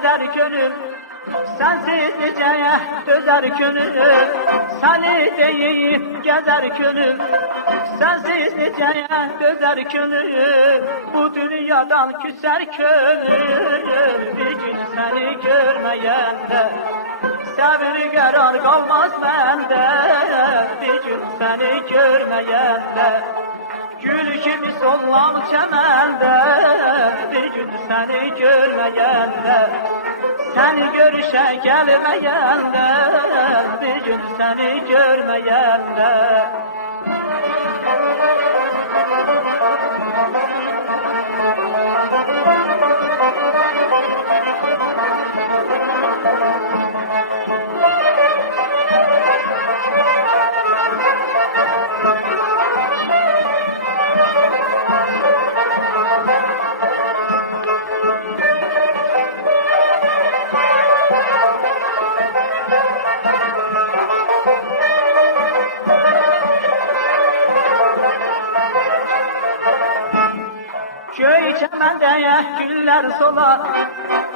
gezer gönül, sensiz neceye dözer gönül. Seni deyip gezer gönül, sensiz neceye dözer gönül. Bu dünyadan küser gönül, bir gün seni görmeyende sabır karar kalmaz bende. Bir gün seni görmeyende gül gibi sollam çemende. Bir gün seni görmeyende, seni görüşe gelmeyende, bir gün seni görmeyende. Göy çemende güller solar,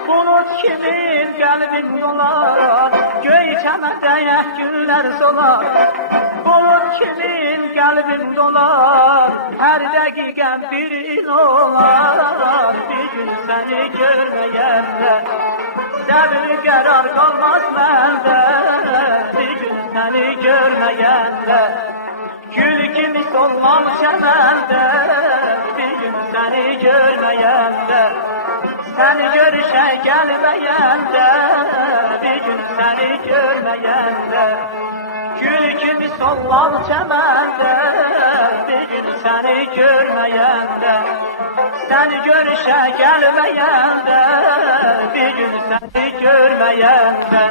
bulut kimin kalbim dolar. Göy çemende güller solar, bulut kimin kalbim dolar. Her dakika birin olar, bir gün seni görmeyende sabır karar kalmaz bende. Bir gün seni görmeyende gül gibi solmam çemende. Bir gün seni görmeyende, seni görüşe gelmeyende, bir gün seni görmeyende gül gibi solmam çemende. Bir gün seni görmeyende, seni görüşe gelmeyende, bir gün seni görmeyende.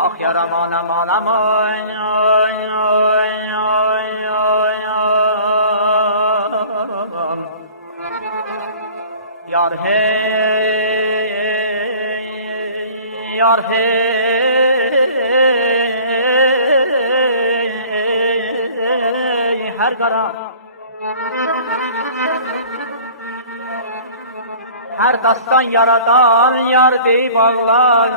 Ah yaram anam anam oy oy oy oy oy yar hey yar hey her kara her dastan yaradan yar deyip ağlar.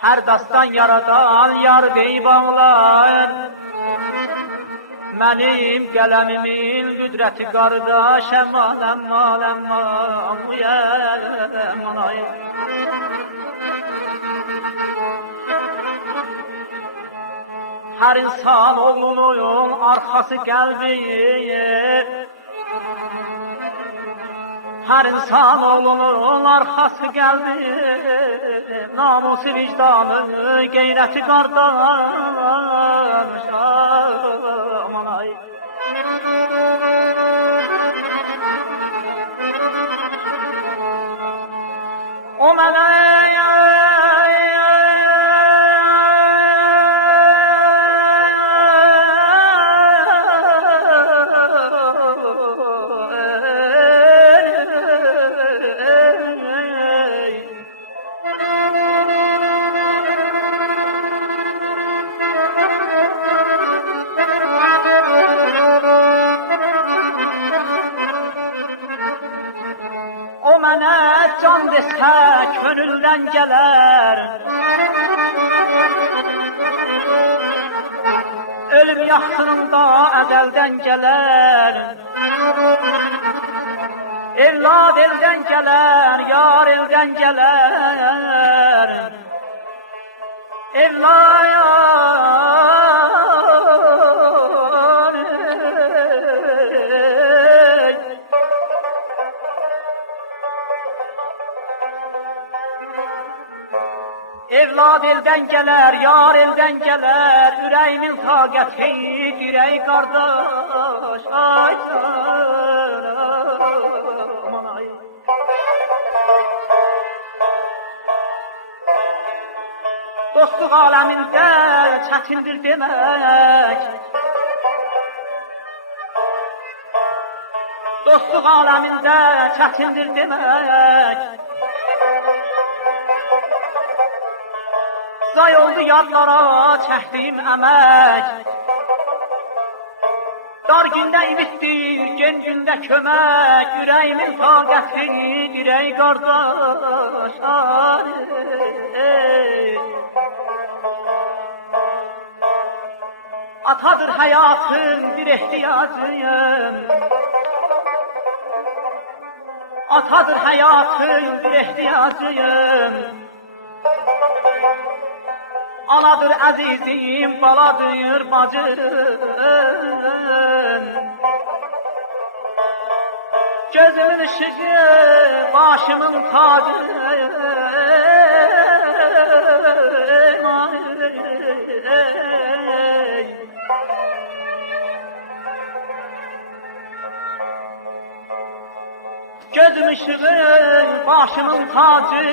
Her dastan yaradan yar deyip ağlar. Benim gəlemimin qüdrəti qardaş, əman, əman, əman, uyəman, ay. Her insan oğlunun arkası qəlbi, her insan oğlunun arkası geldi, namusu vicdanı, gayreti kardeş, aman ay. O mənə can desə könüldən gələr, ölüm yaxınında əzəldən gələr. Evlad eldən gələr, yar eldən gələr. Evlad Evlad elden geler, yar elden geler, yüreğimin taqəti, yüreği qardaş, ay aman ay. Dostluq aləmində çətindir demək. Dostluq aləmində çətindir demək. Zay oldu yadlara çəkdiyim əmək. Dar gündə imitdir, gen gündə kömək. Ürəyimin taqətli dirək qardaş. Atadır həyatım bir ehtiyacıyım. Atadır həyatım bir ehtiyacıyım. Anadır əzizim, baladır bacım. Gözümün ışığı, başımın tacı. Gözüm ışığı, başımın tacı.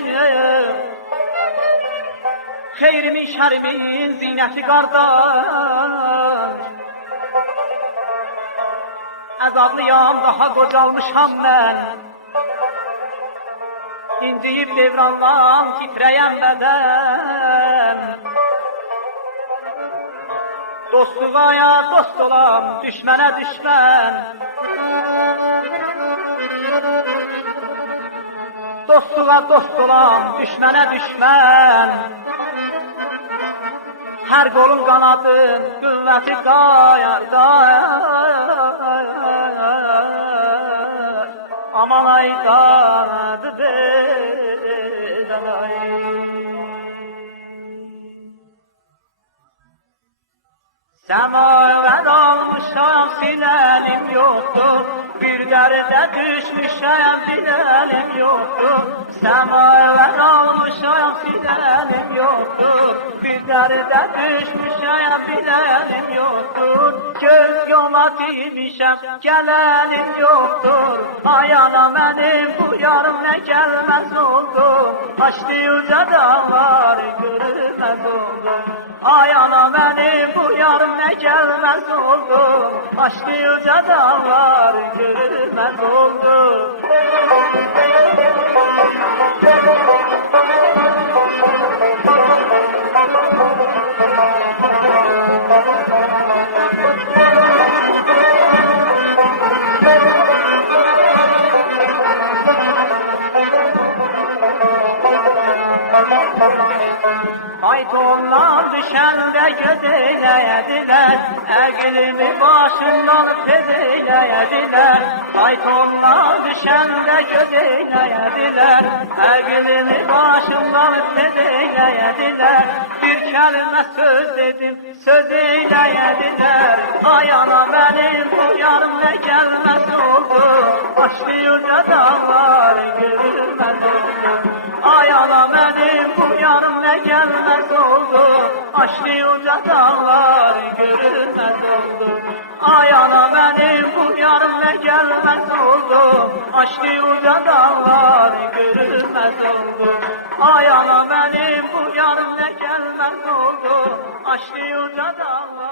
Xeyrimin, şərimin, zinəti qardaş. Əzallıyam, daha qocalmışam mən. İnciyib devrandan, titrəyəm bədəm. Dostluğa dost olam, düşmənə düşmən. Dostluğa dost olam, düşmənə düşmən. Hər qolun qanadın, qüvvəti qayar, aman ay qanadı beləy. Səmavər almışam, sinəlim yoxdur. Bir dərdə düşmüşəm, biləlim yoxdur. Səmavər almışam, sinəlim yoxdur. Bir dərdə düşmüşəm, biləlim yoxdur. Göz yola demişəm, gələlim yoxdur. Ay ana mənim bu yarım nə gəlməz oldu. Açdı uca dağlar, görülməz oldu. Ay ana mənim bu yarım nə gəlməz oldu. Açdı uca dağlar, görülməz oldu. Faytondan düşəndə göz eyləyədilər, əqlimi başından tez eyləyədilər. Faytondan düşəndə göz eyləyədilər, əqlimi başından tez eyləyədilər. Bir kəlmə söz dedim, söz eyləyədilər. Ay ana mənim bu yarım nə gəlməz oldu. Başlı uca dağlar, görülməz oldu. Ay ana mənim bu yarım nə gəlməz oldu. Açdı uca dağlar, görülməz oldu. Ay ana mənim bu yarım nə gəlməz oldu. Açdı uca dağlar, görülməz oldu. Ay ana mənim bu yarım nə gəlməz oldu. Açdı uca dağlar.